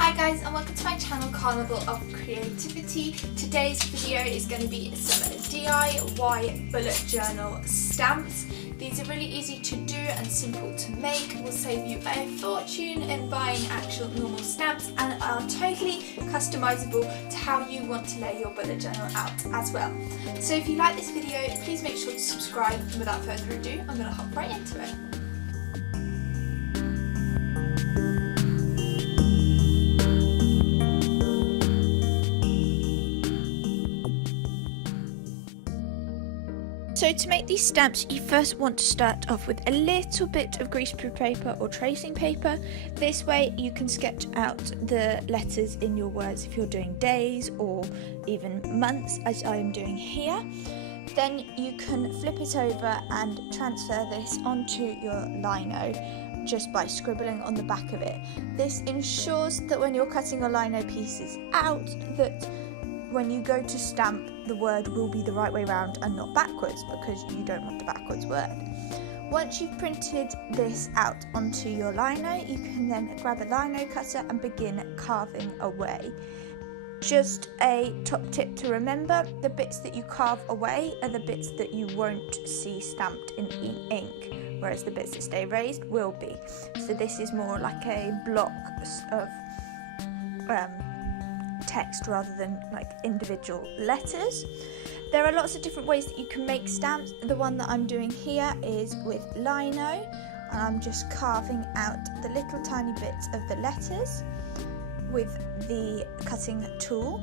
Hi guys, and welcome to my channel Carnival of Creativity. Today's video is going to be some DIY bullet journal stamps. These are really easy to do and simple to make, will save you a fortune in buying actual normal stamps, and are totally customizable to how you want to lay your bullet journal out as well. So if you like this video, please make sure to subscribe, and without further ado, I'm going to hop right into it. So to make these stamps, you first want to start off with a little bit of greaseproof paper or tracing paper. This way you can sketch out the letters in your words if you're doing days or even months, as I am doing here. Then you can flip it over and transfer this onto your lino just by scribbling on the back of it. This ensures that when you're cutting your lino pieces out, that when you go to stamp, the word will be the right way round and not backwards, because you don't want the backwards word. Once you've printed this out onto your lino, you can then grab a lino cutter and begin carving away. Just a top tip to remember, the bits that you carve away are the bits that you won't see stamped in ink, whereas the bits that stay raised will be. So this is more like a block of text rather than like individual letters. There are lots of different ways that you can make stamps. The one that I'm doing here is with lino, and I'm just carving out the little tiny bits of the letters with the cutting tool.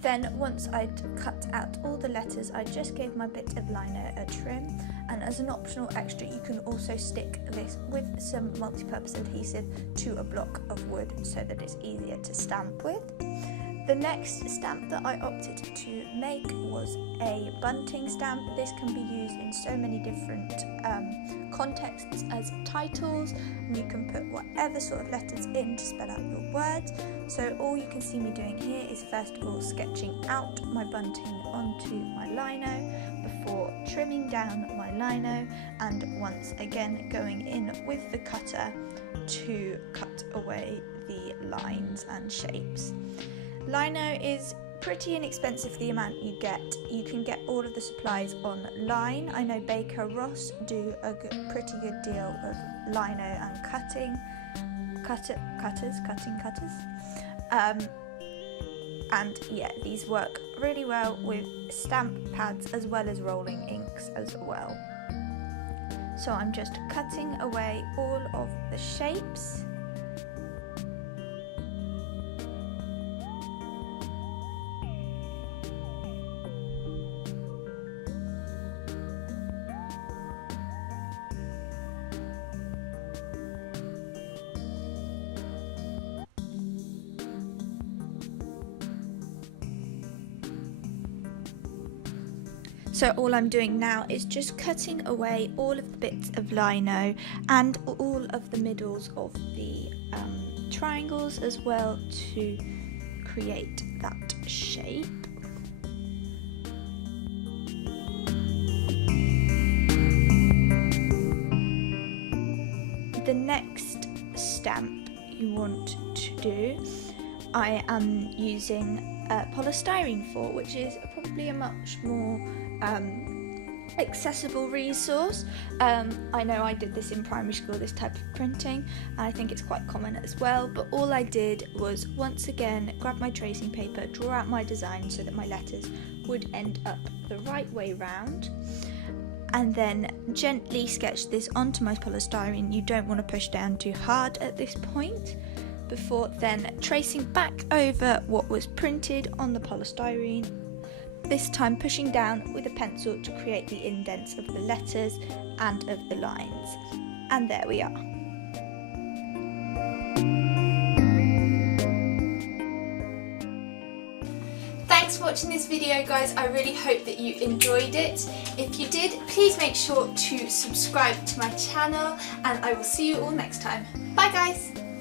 Then once I'd cut out all the letters, I just gave my bit of lino a trim, and as an optional extra you can also stick this with some multi-purpose adhesive to a block of wood so that it's easier to stamp with. The next stamp that I opted to make was a bunting stamp. This can be used in so many different contexts as titles, and you can put whatever sort of letters in to spell out your words. So all you can see me doing here is first of all sketching out my bunting onto my lino before trimming down my lino, and once again going in with the cutter to cut away the lines and shapes. Lino is pretty inexpensive for the amount you get. You can get all of the supplies online. I know Baker Ross do a pretty good deal of lino and cutting cutters. And yeah, these work really well with stamp pads as well as rolling inks as well. So I'm just cutting away all of the shapes. So all I'm doing now is just cutting away all of the bits of lino and all of the middles of the triangles as well to create that shape. The next stamp you want to do, I am using polystyrene for, which is probably a much more accessible resource. I know I did this in primary school, this type of printing, and I think it's quite common as well, but all I did was once again grab my tracing paper, draw out my design so that my letters would end up the right way round, and then gently sketch this onto my polystyrene. You don't want to push down too hard at this point, before then tracing back over what was printed on the polystyrene, this time pushing down with a pencil to create the indents of the letters and of the lines. And there we are. Thanks for watching this video, guys. I really hope that you enjoyed it. If you did, please make sure to subscribe to my channel, and I will see you all next time. Bye guys!